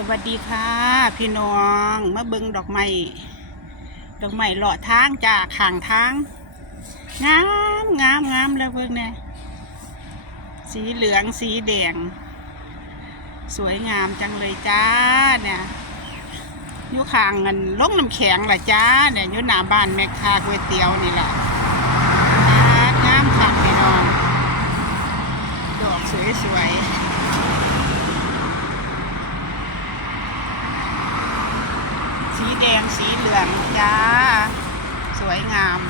สวัสดีค่ะ พี่น้องมาเบิงดอกไม้ดอกไม้หล่อทางจากข้างทางงามงามงามแล้วเบิ่งเนี่ยสีเหลืองสีแดง สวยงามจังเลยจ้าเนี่ยอยู่ข้างเงินลงน้ำแข็งละจ้าเนี่ยอยู่หน้าบ้านแม่ค้าก๋วยเตี๋ยวนี่แหละงามค่ะพี่น้องดอกสวยๆ แดงสีเหลืองจ้า สวยงาม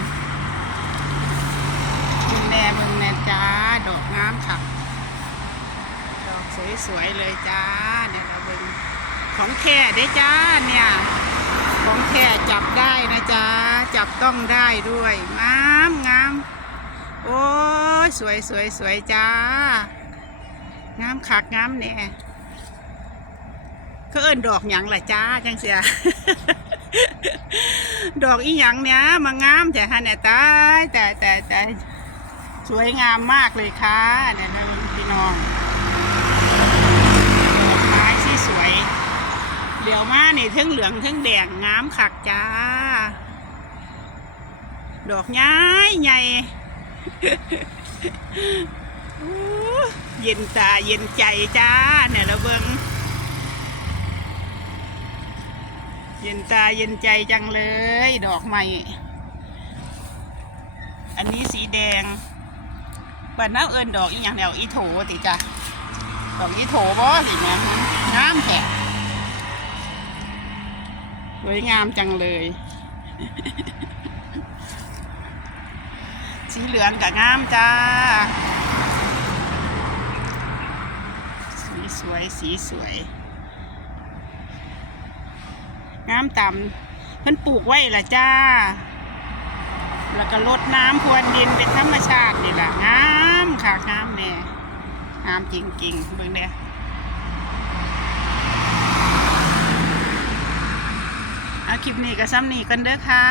มึงแน่มึงแน่จ้า ดอกงามค่ะ ดอกสวยๆเลยจ้า เนี่ยเราเบิ่งของแค่ได้จ้าเนี่ยของแค่จับได้นะจ้าจับต้องได้ด้วย งามงามโอ้ยสวยสวยสวยจ้างามคักงามเนี่ย เขาเอิ้นดอกหยังล่ะจ้าจังเสีย ดอกอีหยังเนี้ยมางามแต่ฮะเนี่ยตายแต่แต่แต่สวยงามมากเลยค่ะเนี่ยนะพี่น้องดอกไม้ที่สวยเดี๋ยวมานี่ทั้งเหลืองทั้งแดงงามคักจ้า ดอกย้ายใหญ่เย็นตาเย็นใจจ้าเนี่ยเราเบิง เย็นตาเย็นใจจังเลย ดอกไม้อันนี้สีแดงบ้านน้าเอิญดอกอีหยังแนวอีโถติจ้ะดอกอีโถบ่สิแม่งามแท้สวยงามจังเลย สีเหลืองกับงามจ้า สีสวยสีสวย งามต่ำมันปลูกไว้ละจ้า แล้วก็ลดน้ำพรวนดินเป็นธรรมชาตินี่แหละงามค่ะงามแน่งามจริงๆเบิ่งเนี่ยเอาคลิปนี้ก็ซ้ำนี้กันเด้อค่ะ